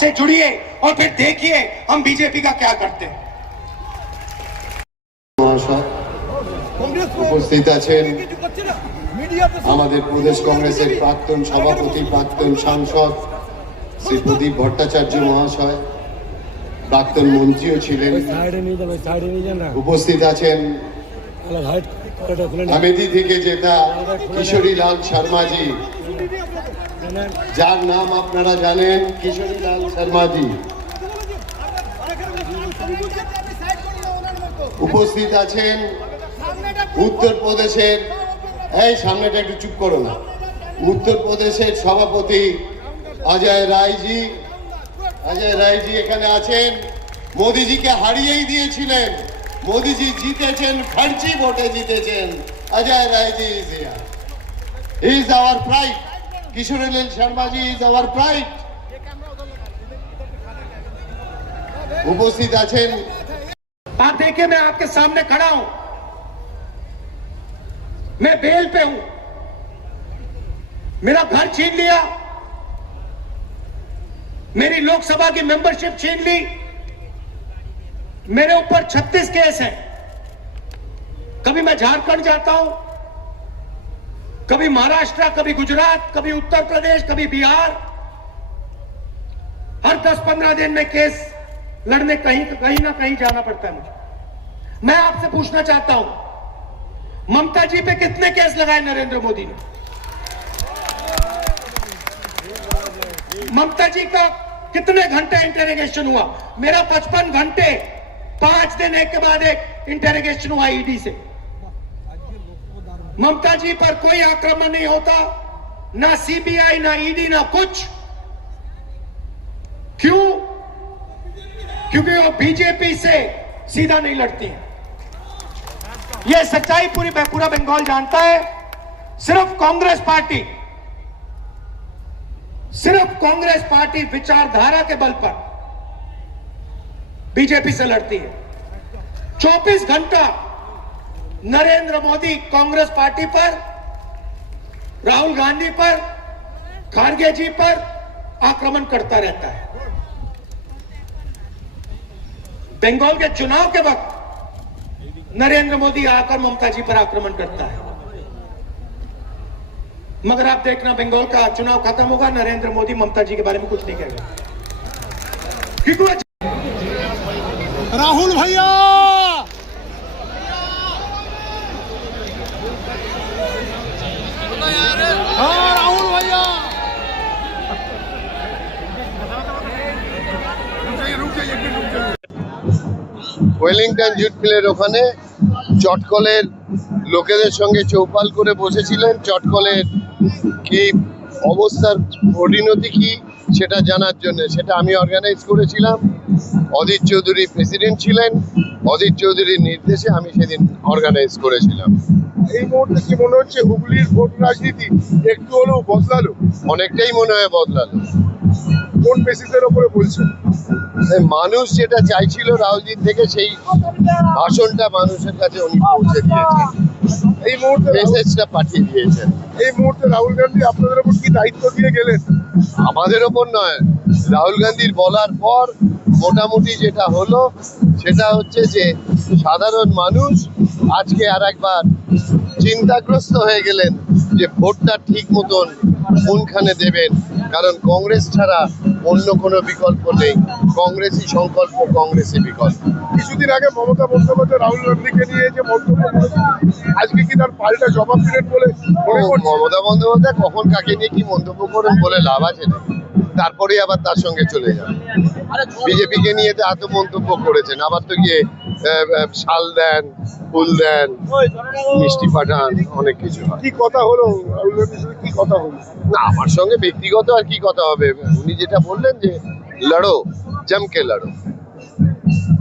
से जुड़िए और फिर देखिए हम बीजेपी का क्या करते हैं। উপস্থিত আছেন আমাদের প্রদেশ কংগ্রেসের প্রাক্তন সভাপতি, প্রাক্তন সাংসদ শ্রী প্রদীপ ভট্টাচার্য মহাশয়, প্রাক্তন মন্ত্রীও ছিলেন। উপস্থিত আছেন আমেথি থেকে জেতা কিশোরীলাল শর্মাজি, যার নাম আপনারা জানেন, কিশোরীলাল শর্মাজি। উপস্থিত আছেন উত্তরপ্রদেশের, এই সামনেটা একটু চুপ করো না, উত্তরপ্রদেশের সভাপতি অজয় রায়জি। অজয় রায়জি এখানে আছেন। মোদিজিকে হারিয়েই দিয়েছিলেন, মোদিজি জিতেছেন, ফার্জি ভোটে জিতেছেন। অজয় রায়জি is here, he is our pride. Kishorilal শর্মাজি ইজ আওয়ার প্রাইড। উপস্থিত আছেন। आप देखिए, मैं आपके सामने खड़ा हूं, मैं बेल पे हूं, मेरा घर छीन लिया, मेरी लोकसभा की मेंबरशिप छीन ली, मेरे ऊपर 36 केस हैं। कभी मैं झारखंड जाता हूं, कभी महाराष्ट्र, कभी गुजरात, कभी उत्तर प्रदेश, कभी बिहार। हर 10-15 दिन में केस लड़ने कहीं ना कहीं जाना पड़ता है मुझे। मैं आपसे पूछना चाहता हूं, ममता जी पे कितने केस लगाए नरेंद्र मोदी ने? ममता जी का कितने घंटे इंटेरोगेशन हुआ? मेरा 55 घंटे, 5 दिन एक के बाद एक इंटेरोगेशन हुआ ईडी से। ममता जी पर कोई आक्रमण नहीं होता, ना सीबीआई, ना ईडी, ना कुछ। क्यों? क्योंकि वो बीजेपी से सीधा नहीं लड़ती है। यह सच्चाई पूरा बंगाल जानता है। सिर्फ कांग्रेस पार्टी विचारधारा के बल पर बीजेपी से लड़ती है। 24 घंटा नरेंद्र मोदी कांग्रेस पार्टी पर, राहुल गांधी पर, खड़गे जी पर आक्रमण करता रहता है। बंगाल के चुनाव के वक्त नरेंद्र मोदी आकर ममता जी पर आक्रमण करता है, मगर आप देखना बंगाल का चुनाव खत्म होगा, नरेंद्र मोदी ममता जी के बारे में कुछ नहीं कहेगा। क्योंकि राहुल भैया, हाँ राहुल भैया, ওয়েলিংটন জুট মিলের ওখানে চটকলের লোকেদের সঙ্গে চৌপাল করে বসেছিলেন। চটকলের কি অবস্থার পরিণতি কি সেটা জানার জন্য, সেটা আমি অর্গানাইজ করেছিলাম। অধীর চৌধুরী প্রেসিডেন্ট ছিলেন, অধীর চৌধুরীর নির্দেশে আমি সেদিন অর্গানাইজ করেছিলাম। এই মুহূর্তে কি মনে হচ্ছে হুগলির ভোট রাজনীতি একটু হলেও বদলালো? অনেকটাই মনে হয় বদলালো। কোন বেসিসের ওপরে বলছেন? মানুষ যেটা চাইছিল রাহুলজির থেকে, সেই ভাষণটা মানুষের কাছে উনি পৌঁছে দিয়েছেন, এই মুহূর্তে মেসেজটা পাঠিয়ে দিয়েছেন। এই মুহূর্তে রাহুল গান্ধী আপনাদের ওপর কি দায়িত্ব দিয়ে গেলেন? আমাদের ওপর নয়, রাহুল গান্ধীর বলার পর মোটামুটি যেটা হলো সেটা হচ্ছে যে সাধারণ মানুষ আজকে আর একবার চিন্তাগ্রস্ত হয়ে গেলেন যে ভোটটা ঠিক মতন কোনখানে দেবেন, কারণ কংগ্রেস ছাড়া অন্য কোনো বিকল্প নেই। কংগ্রেসই সংকল্প, কংগ্রেসই বিকল্প। কিছুদিন আগে মমতা বন্দ্যোপাধ্যায় রাহুল গান্ধীকে নিয়ে যে মন্তব্য করেছেন, আজকে কি তার পাল্টা জবাব দিলেন বলে মনে করছেন? মমতা বন্দ্যোপাধ্যায় কখন কাকে নিয়ে কি মন্তব্য করেন বলে লাভ আছে না, তারপরে আবার তার সঙ্গে চলে যান। বিজেপিকে নিয়ে তো এত মন্তব্য করেছেন, আবার তো গিয়ে শাল দেন, ফুল দেন, মিষ্টি পাঠান, অনেক কিছু হয়। কি কথা হলো রাহুল গান্ধীর সাথে, কি কথা হলো? না, আমার সঙ্গে ব্যক্তিগত আর কি কথা হবে। উনি যেটা বললেন যে লড়ো, জমকে লড়ো।